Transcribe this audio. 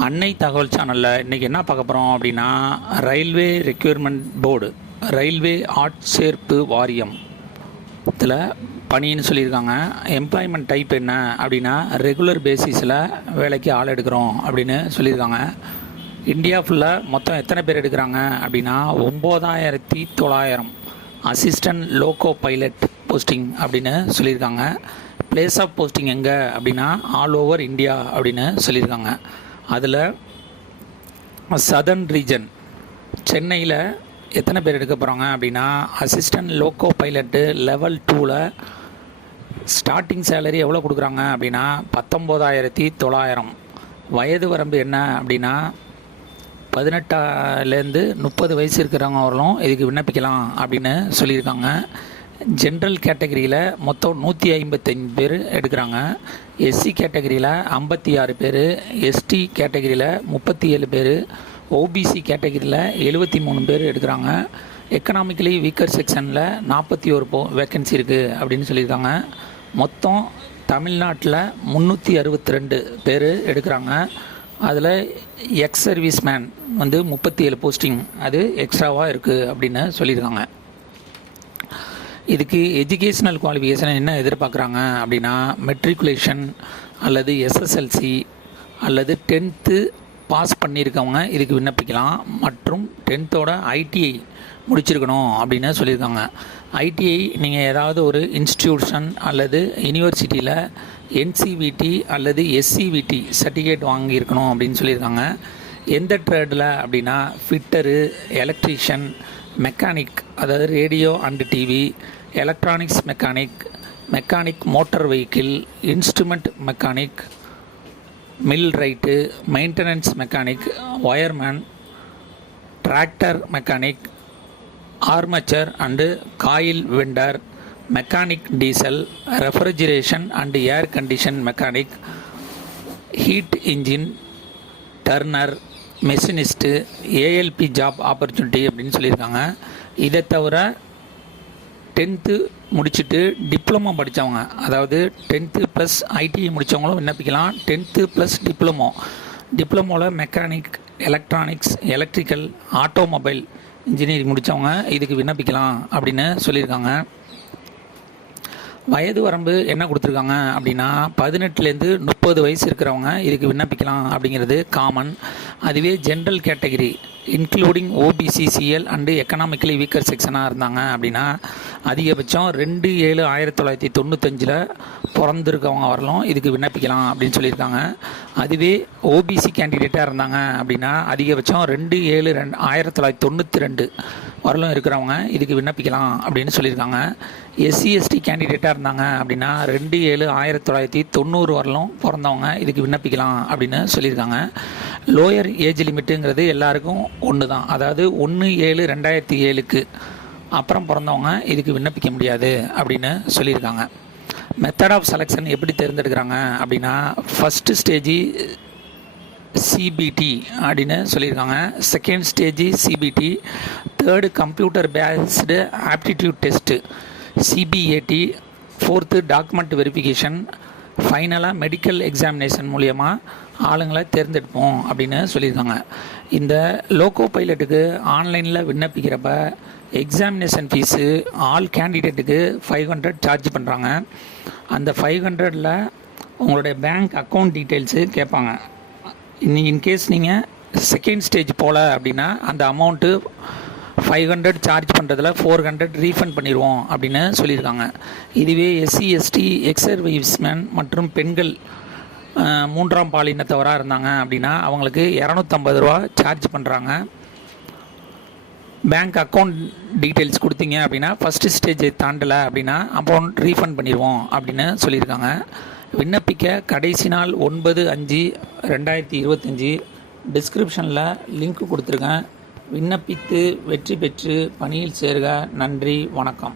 அன்னை தகவல் சேனலில் இன்றைக்கி என்ன பார்க்க போகிறோம் அப்படின்னா, ரயில்வே ரெக்யூர்மெண்ட் போர்டு, ரயில்வே ஆட்சேர்ப்பு வாரியம் இதில் பணின்னு சொல்லியிருக்காங்க. எம்ப்ளாய்மெண்ட் டைப் என்ன அப்படின்னா, ரெகுலர் பேசிஸில் வேலைக்கு ஆள் எடுக்கிறோம் அப்படின்னு சொல்லியிருக்காங்க. இந்தியா ஃபுல்லாக மொத்தம் எத்தனை பேர் எடுக்கிறாங்க அப்படின்னா 99,900 அசிஸ்டன்ட் லோக்கோ பைலட் போஸ்டிங் அப்படின்னு சொல்லியிருக்காங்க. பிளேஸ் ஆஃப் போஸ்டிங் எங்கே அப்படின்னா ஆல் ஓவர் இந்தியா அப்படின்னு சொல்லியிருக்காங்க. அதில் சதர்ன் ரீஜன் சென்னையில் எத்தனை பேர் எடுக்க போகிறாங்க அப்படின்னா, அசிஸ்டன்ட் லோக்கோ பைலட்டு லெவல் 2ல் ஸ்டார்டிங் சேலரி எவ்வளோ கொடுக்குறாங்க அப்படின்னா 19,900. வயது வரம்பு என்ன அப்படின்னா 18லேருந்து 30 வயசு இருக்கிறவங்க வரலும் இதுக்கு விண்ணப்பிக்கலாம் அப்படின்னு சொல்லியிருக்காங்க. ஜென்ரல் கேட்டகரியில் மொத்தம் 155 பேர் எடுக்கிறாங்க. எஸ்சி கேட்டகரியில் 56 பேர், எஸ்டி கேட்டகரியில் 37 பேர், ஓபிசி கேட்டகரியில் 73 பேர் எடுக்கிறாங்க. எக்கனாமிக்கலி வீக்கர் செக்ஷனில் 41 வேக்கன்சி இருக்குது அப்படின்னு சொல்லியிருக்காங்க. மொத்தம் தமிழ்நாட்டில் 362 பேர் எடுக்கிறாங்க. அதில் எக்ஸ் சர்வீஸ் மேன் 37 போஸ்டிங் அது எக்ஸ்ட்ராவாக இருக்குது அப்படின்னு சொல்லியிருக்காங்க. இதுக்கு எஜுகேஷ்னல் குவாலிஃபிகேஷன் என்ன எதிர்பார்க்குறாங்க அப்படின்னா, மெட்ரிகுலேஷன் அல்லது எஸ்எஸ்எல்சி அல்லது 10th பாஸ் பண்ணியிருக்கவங்க இதுக்கு விண்ணப்பிக்கலாம். மற்றும் 10th ஐடிஐ முடிச்சிருக்கணும் அப்படின்னு சொல்லியிருக்காங்க. ஐடிஐ நீங்கள் ஏதாவது ஒரு இன்ஸ்டிடியூஷன் அல்லது யூனிவர்சிட்டியில் என்சிவிடி அல்லது எஸ்சிவிடி சர்டிஃபிகேட் வாங்கியிருக்கணும் அப்படின்னு சொல்லியிருக்காங்க. எந்த ட்ரேடில் அப்படின்னா ஃபிட்டரு, எலக்ட்ரீஷியன், மெக்கானிக் அதாவது radio and TV, electronics mechanic, mechanic motor vehicle, instrument mechanic, millwright, maintenance mechanic, wireman, tractor mechanic, armature and coil winder, mechanic diesel, refrigeration and air condition mechanic, heat engine, turner, machinist, ALP job opportunity அப்படின்னு சொல்லியிருக்காங்க. இதை தவிர 10th முடிச்சுட்டு diploma படித்தவங்க, அதாவது 10th plus ITI முடித்தவங்களும் விண்ணப்பிக்கலாம். 10th plus டிப்ளமோவில் mechanic, electronics, electrical, automobile engineering முடித்தவங்க இதுக்கு விண்ணப்பிக்கலாம் அப்படின்னு சொல்லியிருக்காங்க. வயது வரம்பு என்ன கொடுத்துருக்காங்க அப்படின்னா 18லேருந்து 30 வயசு இருக்கிறவங்க இதுக்கு விண்ணப்பிக்கலாம் அப்படிங்கிறது காமன். அதுவே general category including OBC, CL and economically weaker செக்ஷனாக இருந்தாங்க அப்படின்னா அதிகபட்சம் 2/7/1995 பிறந்திருக்கவங்க வரலாம் இதுக்கு விண்ணப்பிக்கலாம் அப்படின்னு சொல்லியிருக்காங்க. அதுவே ஓபிசி கேண்டிடேட்டாக இருந்தாங்க அப்படின்னா அதிகபட்சம் 2/7/1992 வரலும் இருக்கிறவங்க இதுக்கு விண்ணப்பிக்கலாம் அப்படின்னு சொல்லியிருக்காங்க. எஸ்சி எஸ்டி கேண்டிடேட்டாக இருந்தாங்க அப்படின்னா 2/7/1990 வரலும் பிறந்தவங்க இதுக்கு விண்ணப்பிக்கலாம் அப்படின்னு சொல்லியிருக்காங்க. லோயர் ஏஜ் லிமிட்டுங்கிறது எல்லாருக்கும் ஒன்று தான், அதாவது 1/7/2007க்கு அப்புறம் பிறந்தவங்க இதுக்கு விண்ணப்பிக்க முடியாது அப்படின்னு சொல்லியிருக்காங்க. மெத்தட் ஆஃப் செலெக்ஷன் எப்படி தேர்ந்தெடுக்கிறாங்க அப்படின்னா, ஃபஸ்ட்டு ஸ்டேஜி சிபிடி அப்படின்னு சொல்லியிருக்காங்க, second stage CBT, third computer based aptitude test CBAT, fourth document verification, ஃபைனலாக மெடிக்கல் எக்ஸாமினேஷன் மூலியமாக ஆளுங்களை தேர்ந்தெடுப்போம் அப்படின்னு சொல்லியிருக்காங்க. இந்த லோக்கோ பைலட்டுக்கு ஆன்லைனில் விண்ணப்பிக்கிறப்ப எக்ஸாமினேஷன் ஃபீஸு ஆல் கேண்டிடேட்டுக்கு 500 சார்ஜ் பண்ணுறாங்க. அந்த 500ல் உங்களுடைய பேங்க் அக்கௌண்ட் டீட்டெயில்ஸு கேட்பாங்க. இன்கேஸ் நீங்கள் செகண்ட் ஸ்டேஜ் போகல அப்படின்னா அந்த அமௌண்ட்டு 500 சார்ஜ் பண்ணுறதுல 400 ரீஃபண்ட் பண்ணிடுவோம் அப்படின்னு சொல்லியிருக்காங்க. இதுவே எஸ்சி எஸ்டி எக்ஸ் சர்வீஸ்மேன் மற்றும் பெண்கள் 3ஆம் பாலினத்தவராக இருந்தாங்க அப்படின்னா அவங்களுக்கு 250 ரூபா சார்ஜ் பண்ணுறாங்க. பேங்க் அக்கௌண்ட் டீட்டெயில்ஸ் கொடுத்தீங்க அப்படின்னா ஃபஸ்ட்டு ஸ்டேஜை தாண்டலை அப்படின்னா அமௌண்ட் ரீஃபண்ட் பண்ணிடுவோம் அப்படின்னு சொல்லியிருக்காங்க. விண்ணப்பிக்க கடைசி நாள் 9/5/2025. டிஸ்கிரிப்ஷனில் லிங்க் கொடுத்துருக்கேன். விண்ணப்பித்து வெற்றி பெற்று பணியில் சேர்க. நன்றி, வணக்கம்.